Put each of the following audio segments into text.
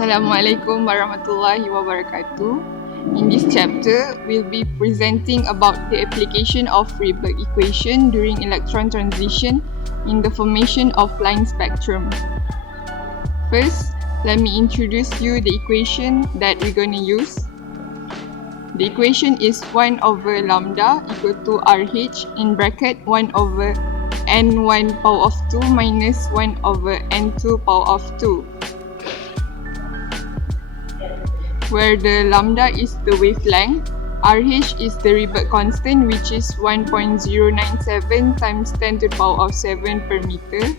Assalamualaikum warahmatullahi wabarakatuh. In this chapter, we'll be presenting about the application of Rydberg equation during electron transition in the formation of line spectrum. First, let me introduce you the equation that we're going to use. The equation is 1 over lambda equal to RH in bracket 1 over n1 power of 2 minus 1 over n2 power of 2. Where the lambda is the wavelength, RH is the Rydberg constant, which is 1.097 times 10 to the power of 7 per meter.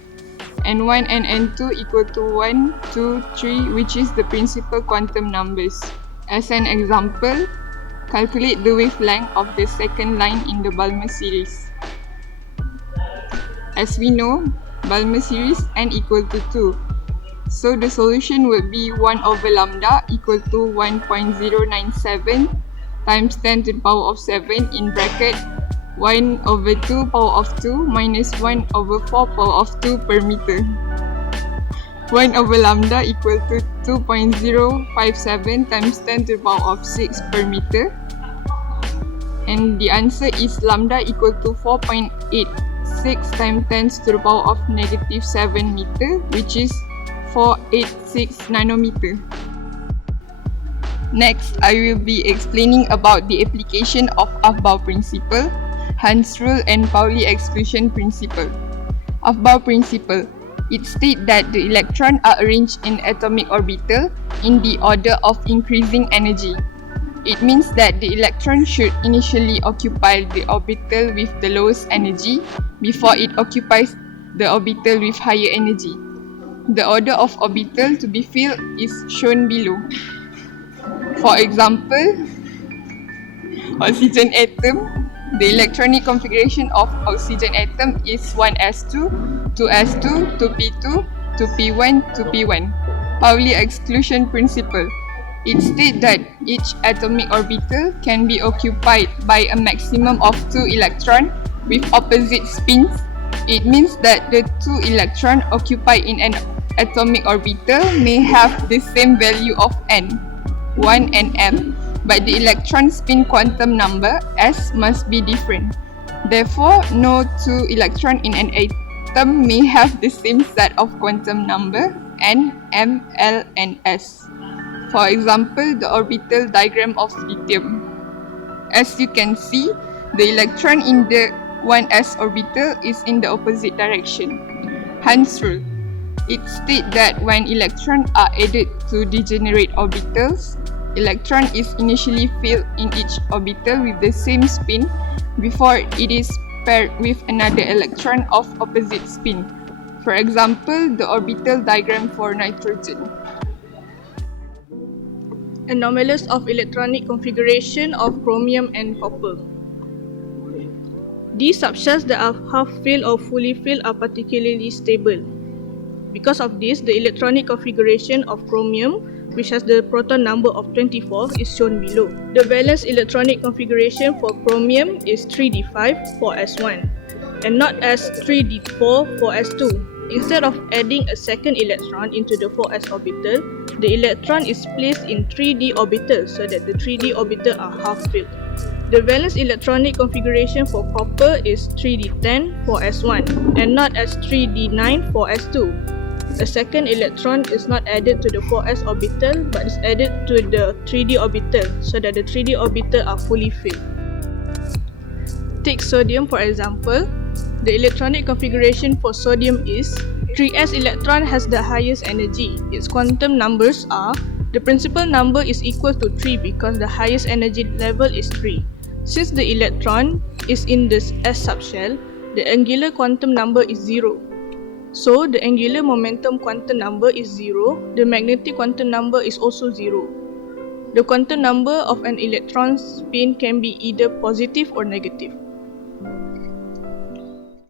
N1 and N2 equal to 1, 2, 3, which is the principal quantum numbers. As an example, calculate the wavelength of the second line in the Balmer series. As we know, Balmer series n equal to 2. So the solution would be 1 over lambda equal to 1.097 times 10 to the power of 7 in bracket 1 over 2 power of 2 minus 1 over 4 power of 2 per meter. 1 over lambda equal to 2.057 times 10 to the power of 6 per meter. And the answer is lambda equal to 4.86 times 10 to the power of negative 7 meter, which is 486 nanometer. Next, I will be explaining about the application of Aufbau principle, Hund's rule and Pauli exclusion principle. Aufbau principle. It states that the electrons are arranged in atomic orbital in the order of increasing energy. It means that the electron should initially occupy the orbital with the lowest energy before it occupies the orbital with higher energy. The order of orbital to be filled is shown below. For example, oxygen atom, the electronic configuration of oxygen atom is 1s2, 2s2, 2p2, 2p1, 2p1. Pauli exclusion principle. It states that each atomic orbital can be occupied by a maximum of 2 electrons with opposite spins. It means that the 2 electrons occupied in an atomic orbital may have the same value of n, 1 and m, but the electron spin quantum number s must be different. Therefore, no 2 electrons in an atom may have the same set of quantum number n, m, l, and s. For example, the orbital diagram of lithium. As you can see, the electron in the 1s orbital is in the opposite direction. Hund's rule. It states that when electrons are added to degenerate orbitals, electron is initially filled in each orbital with the same spin before it is paired with another electron of opposite spin. For example, the orbital diagram for nitrogen. Anomalous of electronic configuration of chromium and copper. These subshells that are half-filled or fully filled are particularly stable. Because of this, the electronic configuration of chromium, which has the proton number of 24, is shown below. The valence electronic configuration for chromium is 3d5 for s1 and not as 3d4 for s2. Instead of adding a second electron into the 4s orbital, the electron is placed in 3d orbitals so that the 3d orbitals are half-filled. The valence electronic configuration for copper is 3d10 for s1 and not as 3d9 for s2. The second electron is not added to the 4s orbital but is added to the 3d orbital so that the 3d orbital are fully filled. Take sodium for example. The electronic configuration for sodium is 3s electron has the highest energy. Its quantum numbers are, the principal number is equal to 3 because the highest energy level is 3. Since the electron is in this s subshell, the angular quantum number is 0. So the angular momentum quantum number is 0. The magnetic quantum number is also 0. The quantum number of an electron's spin can be either positive or negative.